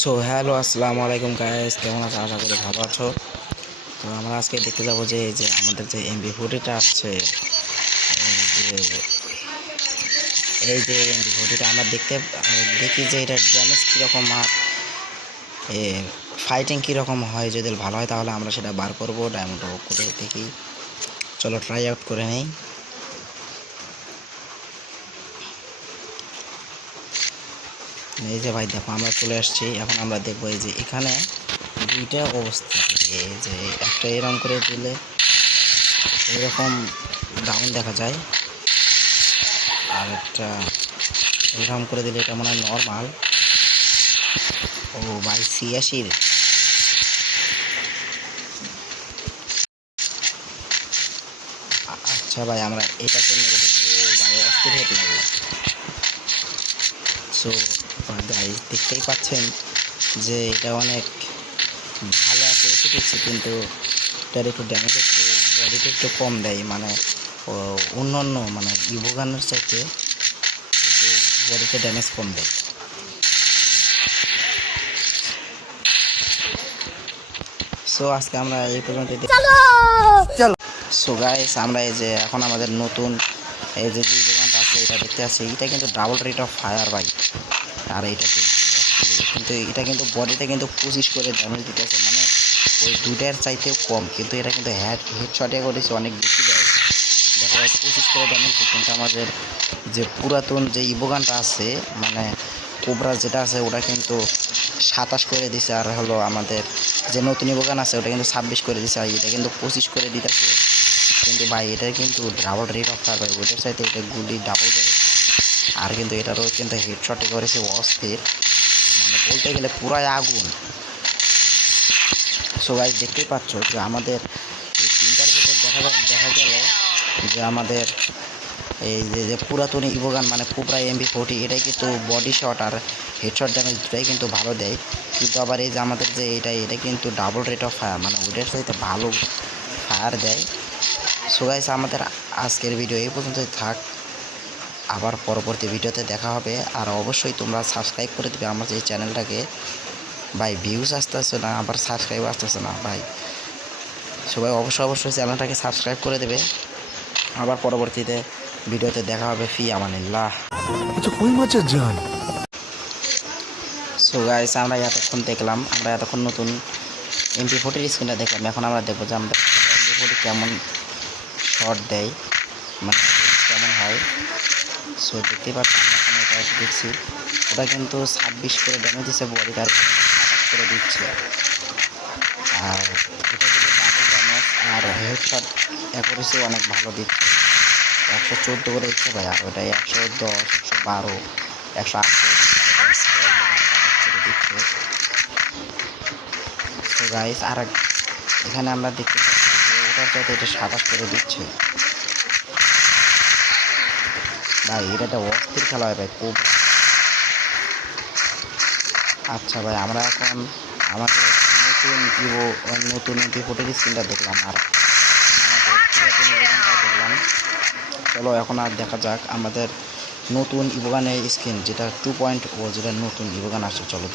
So hello, আসসালামু আলাইকুম guys, কেমন আছো? আশা করি ভালো আছো। তো আমরা আজকে দেখতে যাবো যে এই যে আমাদের যে এমবি40টা আসছে, এই যে এমবি40টা আমরা দেখি যে এটা ড্যামেজ কীরকম আর ফাইটিং কীরকম হয়। যদি ভালো হয় তাহলে আমরা সেটা বার করবো, ডায়মন্ড করে দেখি। চলো ট্রাই আউট করে নেই। এই যে ভাই দেখো, আমরা চলে আসছি। এখন আমরা দেখবো এই যে এখানে দুইটা অবস্থা, এই যে একটা এরকম করে দিলে এরকম ডাউন দেখা যায়, আর একটা এরকম করে দিলে এটা মনে হয় নর্মাল। ও ভাই, 86। আচ্ছা ভাই, আমরা এটাকে নেবো। ও ভাই, অস্থির হেট লাগে। সো গাইস, দেখতেই পাচ্ছেন যে এটা অনেক ভালো আছে, এসে দিচ্ছে, কিন্তু এটার একটু ড্যামেজ একটু বডিটা একটু কম দেয়, মানে অন্য মানে ইভোগানের চাইতে বডিতে ড্যামেজ কম দেয়। সো আজকে আমরা এই পর্যন্ত চলো। সো গাইস, আমরা এই যে এখন আমাদের নতুন এই যে দোকানটা আছে এটা দেখতে আসছি। এটা কিন্তু ডাবল রেট অফ ফায়ার ভাই, আর এইটাতে কিন্তু এটা কিন্তু বডিতে কিন্তু 25 করে ড্যামেজ দিতেছে, মানে ওই দুটার চাইতেও কম, কিন্তু এটা কিন্তু হেডশটে করেছে অনেক বেশি দেয়। দেখা যায় 25 করে ড্যামেজ। কিন্তু আমাদের যে পুরাতন যে ইভোগানটা আছে, মানে কোবরা যেটা আছে, ওটা কিন্তু 27 করে দিছে। আর হলো আমাদের যে নতুন ইভোগান আছে ওটা কিন্তু 26 করে দিছে, আর এটা কিন্তু 25 করে দিতেছে। কিন্তু ভাই এটা কিন্তু ডাবল রেট অফ ফায়ার ভাই, ওইটার সাথে এটা গুলি ডাবল করে। আর কিন্তু এটারও কিন্তু হেডশটে করেছে অস্থির, মানে বলতে গেলে পুরাই আগুন। সো গাইস, দেখতেই পাচ্ছ যে আমাদের এই তিনটার ভিতর দেখা গেল যে আমাদের এই যে পুরাতন ইভোগান মানে কোবরা এমবি40, এটাই কিন্তু বডি শট আর হেডশট ড্যামেজ দুটাই কিন্তু ভালো দেয়। কিন্তু আবার এই যে আমাদের যে এটা কিন্তু ডাবল রেট অফ ফায়ার, মানে ওইটার সাথে ভালো ফায়ার দেয়। সো গাইস, আমাদের আজকের ভিডিও এই পর্যন্তই থাক, আবার পরবর্তী ভিডিওতে দেখা হবে। আর অবশ্যই তোমরা সাবস্ক্রাইব করে দেবে আমার এই চ্যানেলটাকে। ভাই ভিউজ আসতেছে না, আবার সাবস্ক্রাইব আসতেছে না ভাই। সবাই অবশ্যই চ্যানেলটাকে সাবস্ক্রাইব করে দেবে। আবার পরবর্তীতে ভিডিওতে দেখা হবে। ফি আমানিল্লাহ। আচ্ছা, কই মাছের জান। সো গাইস, আমরা এতক্ষণ নতুন এমপি40 স্ক্রিনটা দেখলাম। এখন আমরা দেখবো যে আমাদের এমপি40 কেমন শট দেয়, মানে কেমন হয়। সো দেখতেই পাচ্ছি, আমরা এখন এটা দেখছি, ওটা কিন্তু 26 করে ড্যামেজ দিচ্ছে বডি, তার 27 করে দিচ্ছে। আর এটা দিলে ডাবল ড্যামেজ, আর হেডশট অ্যাকুরেসি অনেক ভালো দিচ্ছে, 114 করে দিচ্ছে ভাই। আর ওটাই 110, 112, 108 করে দিচ্ছে। তো গাইস, আর এখানে আমরা দেখতে পাচ্ছি যে ওটার চাইতে এটা 27 করে দিচ্ছে ভাই। এটা একটা অস্থির খেলা হয় ভাই, খুব। আচ্ছা ভাই, আমরা এখন আমাদের নতুন এমপি40 স্ক্রিনটা দেখলাম, আর দেখলাম। চলো এখন আর দেখা যাক আমাদের নতুন ইভোগানের স্কিন, যেটা 2.0, যেটা নতুন ইভোগান আসছে। চলো।